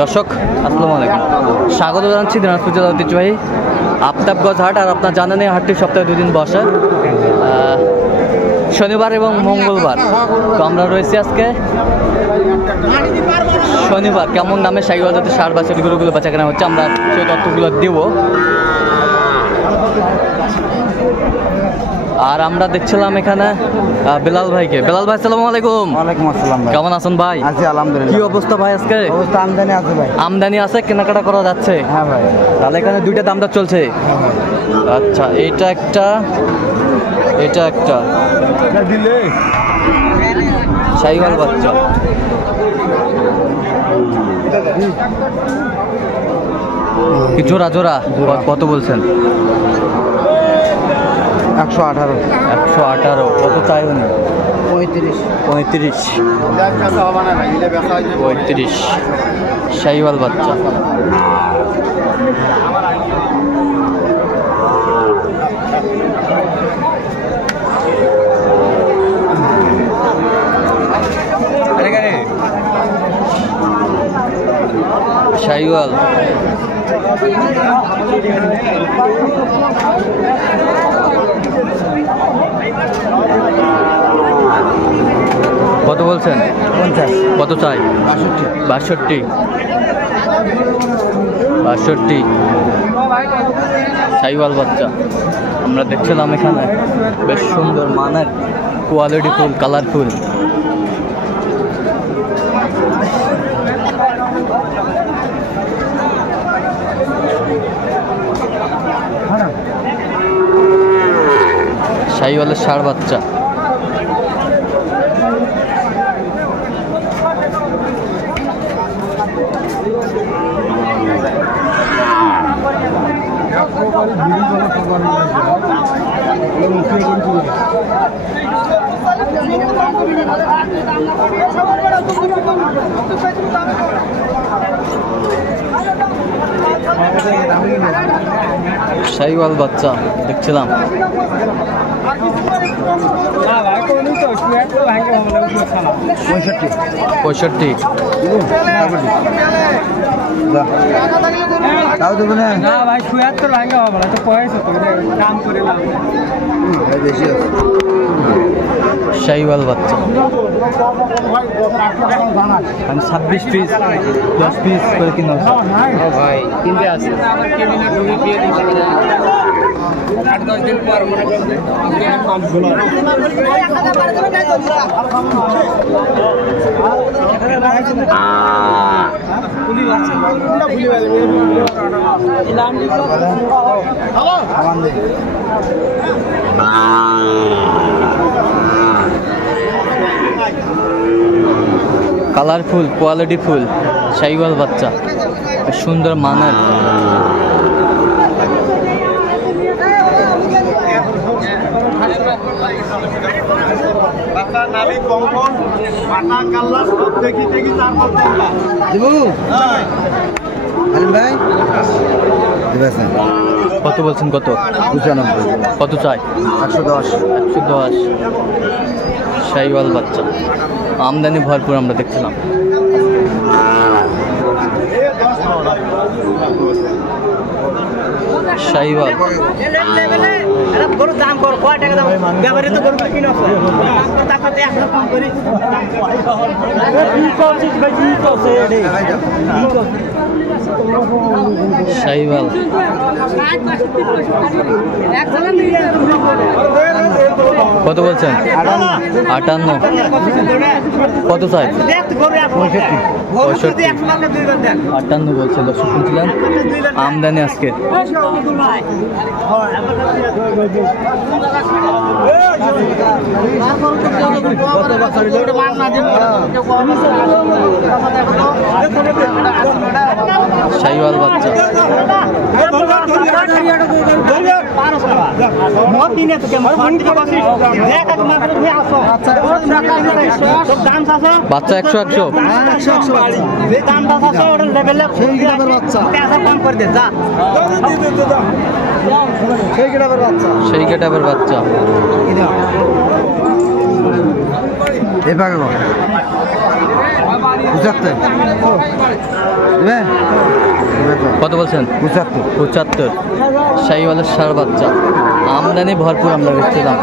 দর্শক আসসালামু আলাইকুম, স্বাগত জানাচ্ছি দিনাজপুর জেলার ঐতিহ্যবাহী আফতাবগঞ্জ হাট। আর আপনার জানেন এই হাটটি সপ্তাহে 2 দিন বসে, শনিবার এবং মঙ্গলবার। তো আমরা রয়েছি আজকে শনিবার। কেমন দামে শাহিওয়াল জাতের ষাঁড় বাছুর গরুগুলো বেচা কেনা হচ্ছে আমরা সেই তথ্যগুলো দিব। আর আমরা দেখছিলাম এখানে বেলাল ভাইকে। বেলাল ভাই আসসালামু আলাইকুম। ওয়ালাইকুম আসসালাম ভাই। কেমন আছেন ভাই? আছি আলহামদুলিল্লাহ। কি অবস্থা ভাই আজকে? অবস্থা আমদানি আছে ভাই। আমদানি আছে, কেনাকাটা করা যাচ্ছে? হ্যাঁ ভাই। তাহলে এখানে দুইটা দামটা চলছে। আচ্ছা, এটা একটা, এটা একটা শাহিওয়াল বাচ্চা। কি জোড়া জোড়া কত বলছেন? 118। 118। কত চাই উনি? 35। 35 শাহিওয়াল বাচ্চা। শাহিওয়াল কত বলছেন? 50। কত চাই? 62। 62 শাহিওয়াল বাচ্চা আমরা দেখছিলাম এখানে। বেশ সুন্দর মানের, কোয়ালিটি ফুল, কালারফুল। শাহিওয়ালের ষাঁড় বাচ্চা। শাহিওয়াল বাচ্চা দেখছিলাম। পঁয়ষট্টি। শাহিওয়াল বাচ্চা 26 পিস, 10 পিস করে কিনা ভাই কিনতে আছে। 8-10 দিন পর কালারফুল, কোয়ালিটি ফুল শাহিওয়াল বাচ্চা, সুন্দর মানের। কত বলছেন? কত? 95। কত চাই? 110। 110 শাহিওয়াল বাচ্চা। আমদানি ভরপুর আমরা দেখছিলাম। শাহিওয়াল গরুর দাম কর, কয় টাকা দাম? ব্যাপারে তো গরু কিনে টাকাতে 1 লাখ কম করি। শাহিওয়াল কত বলছেন? 58। কত চাই? 65। 58 বলছে। দর্শক শুনছিলেন আমদানি আজকে। শাহিওয়াল বাচ্চা বাচ্চা 100 সেই গেটাবের বাচ্চা। 75 দেবে কত বলছেন? 75 75। শাহিওয়ালের ষাঁড় বাচ্চা, আমদানি ভরপুর আমরা দেখছিলাম।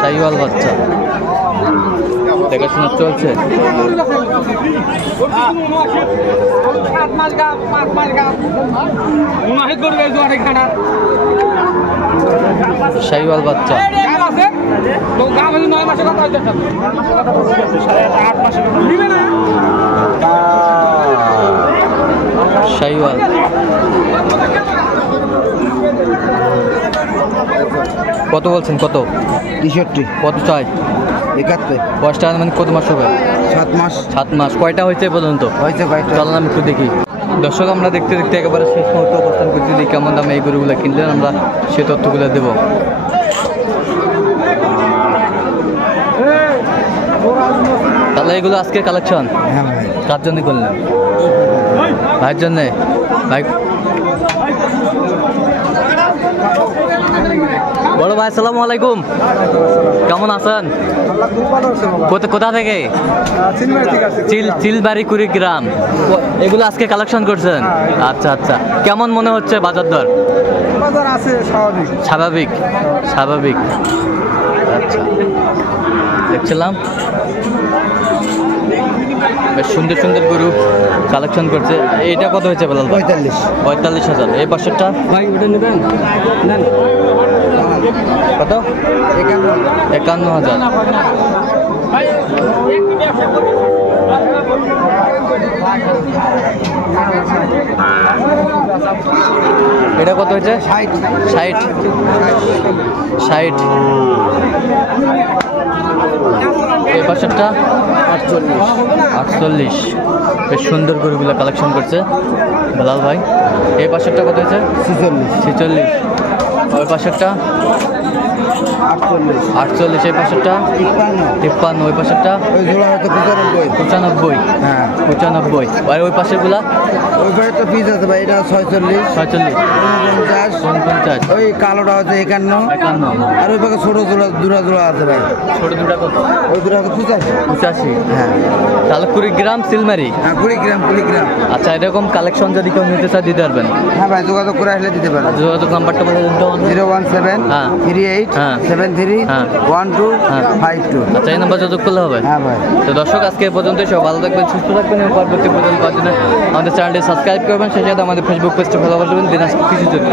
শাহিওয়াল বাচ্চা দেখাশোনা চলছে। শাহিওয়াল বাচ্চা, শাহিওয়াল কত বলছেন? কত? 63 কত চাই? 71 বয়সটা মানে কত মাস হবে? 7 মাস 7 মাস। কয়টা হয়েছে পর্যন্ত? হয়েছে কয়টা? চলেন আমি একটু দেখি। দর্শক, আমরা দেখতে দেখতে একেবারে শেষ মুহূর্তে অবস্থান করছি। দেখি কেমন দামে এই গরুগুলো কিনলেন, আমরা সে তথ্যগুলো দেবো। তাহলে এগুলো আজকে কালেকশন হ্যাঁ ভাই। কার জন্য করলেন? ভাইয়ের জন্যে? ভাই, বড় ভাই আসসালামু আলাইকুম, কেমন আছেন? কোথা থেকে? চিলবাড়ি কুড়িগ্রাম। এগুলো আজকে কালেকশন করছেন? আচ্ছা আচ্ছা। কেমন মনে হচ্ছে বাজার দর? বাজার আছে স্বাভাবিক। স্বাভাবিক স্বাভাবিক। আচ্ছা, দেখছিলাম বেশ সুন্দর সুন্দর গরু কালেকশন করছে। এইটা কত হয়েছে বেলাল ভাই? 45,000। এই পাশেরটা ভাই ওটা নেবেন? কত? 51,000। এটা কত হয়েছে? 60। এই পাশেরটা 48। বেশ সুন্দর গরুগুলো কালেকশন করছে বেলাল ভাই। এই পাশেরটা কত হয়েছে? 46। ওই পাশেরটা 48। এই পাশেরটা 53। ওই পাশেরটা 95। হ্যাঁ 95। আর ওই পাশেরগুলা? ওই পাশে তো পিস আছে ভাই, এটা 46 46 49 49। ওই কালোটা হচ্ছে 51 51। আর ওই পাশে ছোট জোড়া আছে ভাই, ছোট দুটা কত? ওই দুটো হচ্ছে 85। 85। হ্যাঁ তাহলে কুড়িগ্রাম সিলমারি। হ্যাঁ কুড়িগ্রাম। আচ্ছা, এরকম কালেকশন যদি কেউ নিতে চায় দিতে পারবেন? হ্যাঁ ভাই, যোগাযোগ করে আসলে দিতে পারবেন। যোগাযোগ নাম্বারটা বলে দিন তো। 017 হ্যাঁ। 38 হ্যাঁ। 73 হ্যাঁ। 1252। আচ্ছা, এই নাম্বার যোগাযোগ করলে হবে? হ্যাঁ ভাই। তো দর্শক, আজকে এই পর্যন্ত। সব ভালো থাকবেন, সুস্থ থাকবেন এবং পরবর্তী পর্যন্ত পাওয়ার জন্য আমাদের চ্যানেলটি সাবস্ক্রাইব করবেন। সেই সাথে আমাদের ফেসবুক পেজটি ফলো করবেন দিনাজপুর কৃষি চিত্র।